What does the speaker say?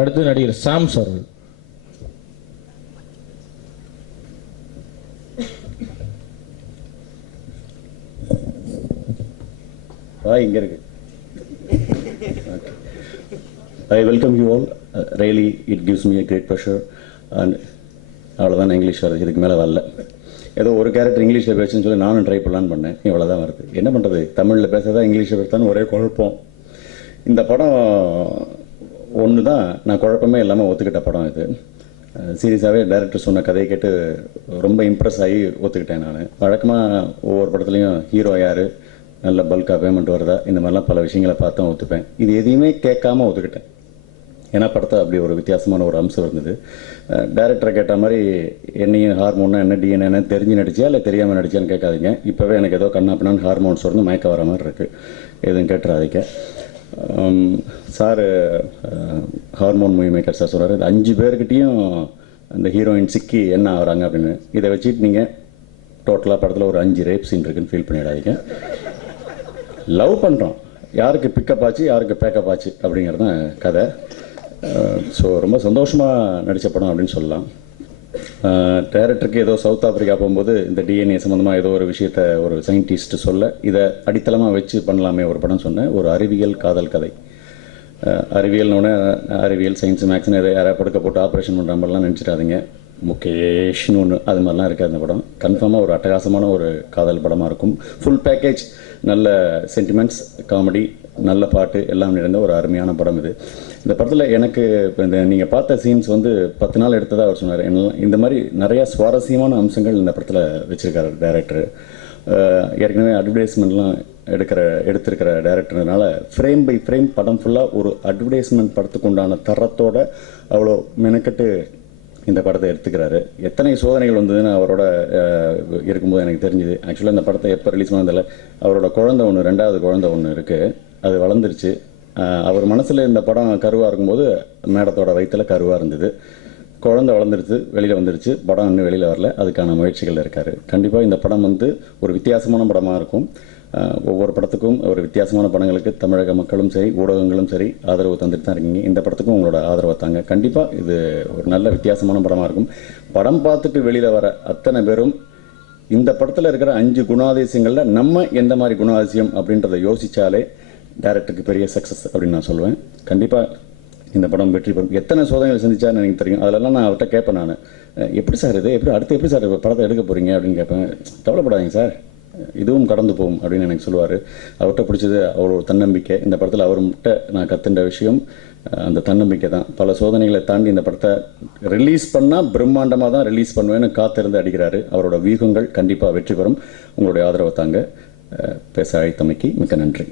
அடுத்து நடிகர் சாம் சார். இங்கே இருக்கு. I welcome you all. Really, it gives me a great pleasure. And அவ்வளோதான் இங்கிலீஷ் வருது, இதுக்கு மேலே வரல. ஏதோ ஒரு கேரக்டர் இங்கிலீஷில் பேசுன்னு சொல்லி நானும் ட்ரை பண்ணலான்னு பண்ணேன். இவ்வளோதான் வருது. என்ன பண்ணுறது, தமிழில் பேசுறதா இங்கிலீஷில் பேசுதான்னு ஒரே குழப்பம். இந்த படம் ஒன்று தான் நான் குழப்பமே இல்லாமல் ஒத்துக்கிட்ட படம் இது. சீரியஸாகவே டைரக்டர் சொன்ன கதையை கேட்டு ரொம்ப இம்ப்ரெஸ் ஆகி ஒத்துக்கிட்டேன். நான் வழக்கமாக ஒவ்வொரு படத்துலையும் ஹீரோ யார், நல்ல பல்காக பேமெண்ட் வருதா, இந்த மாதிரிலாம் பல விஷயங்களை பார்த்தா ஒத்துப்பேன். இது எதையுமே கேட்காம ஒத்துக்கிட்டேன். ஏன்னா படத்தை அப்படி ஒரு வித்தியாசமான ஒரு அம்சம் இருந்தது. டைரக்டரை கேட்ட மாதிரி என்னையும் ஹார்மோன்னா என்ன டிஎன்ஏன்னு தெரிஞ்சு நடிச்சியா இல்லை தெரியாமல் நடிச்சான்னு கேட்காதீங்க. இப்போவே எனக்கு ஏதோ கண்ணாப்பினான்னு ஹார்மோன்ஸ் வந்து மயக்க வர மாதிரி இருக்குது. எதுவும் கேட்டுறாதீங்க. Sir hormone movie maker sir சொல்கிறார், இது 5 பேர்கிட்டையும் அந்த ஹீரோயின் சிக்கி என்ன ஆகுறாங்க அப்படின்னு. இதை வச்சுட்டு நீங்கள் டோட்டலாக படத்தில் ஒரு 5 ரேப் சீன் இருக்குன்னு ஃபீல் பண்ணிடாதீங்க. லவ் பண்ணுறோம், யாருக்கு பிக்கப் ஆச்சு யாருக்கு பேக்கப் ஆச்சு அப்படிங்கிறது தான் கதை. ஸோ ரொம்ப சந்தோஷமாக நடித்த படம் அப்படின்னு சொல்லலாம். டைரக்டருக்கு ஏதோ சவுத் ஆஃப்ரிக்கா போகும்போது இந்த டிஎன்ஏ சம்மந்தமாக ஏதோ ஒரு விஷயத்த ஒரு சயின்டிஸ்ட் சொல்ல இதை அடித்தளமாக வச்சு பண்ணலாமே ஒரு படம் சொன்னேன். ஒரு அறிவியல் காதல் கதை. அறிவியல்னோடனே அறிவியல் சயின்ஸ் மேக்ஸ்னு எதை யாராவது படுக்க போட்டு ஆப்ரேஷன் பண்ணுற மாதிரிலாம் நினச்சிடாதீங்க. முகேஷ்னு ஒன்று அது மாதிரிலாம் இருக்காது. அந்த படம் கன்ஃபார்மாக ஒரு அட்டகாசமான ஒரு காதல் படமாக இருக்கும். ஃபுல் பேக்கேஜ், நல்ல சென்டிமெண்ட்ஸ், காமெடி, நல்ல பாட்டு எல்லாம் நிறைந்த ஒரு அருமையான படம் இது. இந்த படத்தில் எனக்கு இப்போ இந்த நீங்கள் பார்த்த சீன்ஸ் வந்து 10 நாள் எடுத்ததாக அவர் சொன்னார். இந்த மாதிரி நிறையா சுவாரஸ்யமான அம்சங்கள் இந்த படத்தில் வச்சுருக்காரு டைரக்டர். ஏற்கனவே அட்வர்டைஸ்மெண்ட்லாம் எடுத்திருக்கிற டைரக்டர்னால ஃப்ரேம் பை ஃப்ரேம் படம் ஃபுல்லாக ஒரு அட்வர்டைஸ்மெண்ட் படத்துக்கு உண்டான தரத்தோட அவ்வளோ மெனக்கட்டு இந்த படத்தை எடுத்துக்கிறாரு. எத்தனை சோதனைகள் வந்ததுன்னு அவரோட இருக்கும்போது எனக்கு தெரிஞ்சுது. ஆக்சுவலாக இந்த படத்தை எப்போ ரிலீஸ் பண்ணதில்ல, அவரோட குழந்தை ஒன்று, 2வது குழந்தை ஒன்று இருக்குது, அது வளர்ந்துருச்சு. அவர் மனசில் இந்த படம் கருவாக இருக்கும்போது மேடத்தோட வயிற்றில் கருவாக இருந்தது. குழந்தை வளர்ந்துருச்சு, வெளியில் வந்துருச்சு, படம் இன்னும் வெளியில் வரல, அதுக்கான முயற்சிகள் இருக்கார். கண்டிப்பாக இந்த படம் வந்து ஒரு வித்தியாசமான படமாக இருக்கும். ஒவ்வொரு படத்துக்கும் ஒரு வித்தியாசமான படங்களுக்கு தமிழக மக்களும் சரி ஊடகங்களும் சரி ஆதரவு தந்துட்டு தான் இருக்கீங்க. இந்த படத்துக்கும் உங்களோட ஆதரவை தாங்க. கண்டிப்பாக இது ஒரு நல்ல வித்தியாசமான படமாக இருக்கும். படம் பார்த்துட்டு வெளியில் வர அத்தனை பேரும் இந்த படத்தில் இருக்கிற 5 குணாதிசயங்களில் நம்ம எந்த மாதிரி குணாதிசயம் அப்படின்றத யோசித்தாலே டைரக்டருக்கு பெரிய சக்ஸஸ் அப்படின்னு நான் சொல்லுவேன். கண்டிப்பாக இந்த படம் வெற்றி பெறும். எத்தனை சோதனைகள் சந்திச்சான்னு எனக்கு தெரியும். அதிலெல்லாம் நான் அவர்கிட்ட கேட்பேன். நான் எப்படி சார் இது அடுத்து எப்படி சார் படத்தை எடுக்க போகிறீங்க அப்படின்னு கேட்பேன். கவலைப்படாதீங்க சார், இதுவும் கடந்து போகும் அப்படின்னு எனக்கு சொல்லுவார். அவர்கிட்ட பிடிச்சது அவ்வளோ தன்னம்பிக்கை. இந்த படத்தில் அவர்கிட்ட நான் கற்றுண்ட விஷயம் அந்த தன்னம்பிக்கை தான். பல சோதனைகளை தாண்டி இந்த படத்தை ரிலீஸ் பண்ணால் பிரம்மாண்டமாக தான் ரிலீஸ் பண்ணுவேன்னு காத்திருந்து அடிக்கிறாரு. அவரோட வியூகங்கள் கண்டிப்பாக வெற்றி பெறும். உங்களுடைய ஆதரவை தாங்க. பேச அழைத்தமைக்கு மிக்க நன்றி.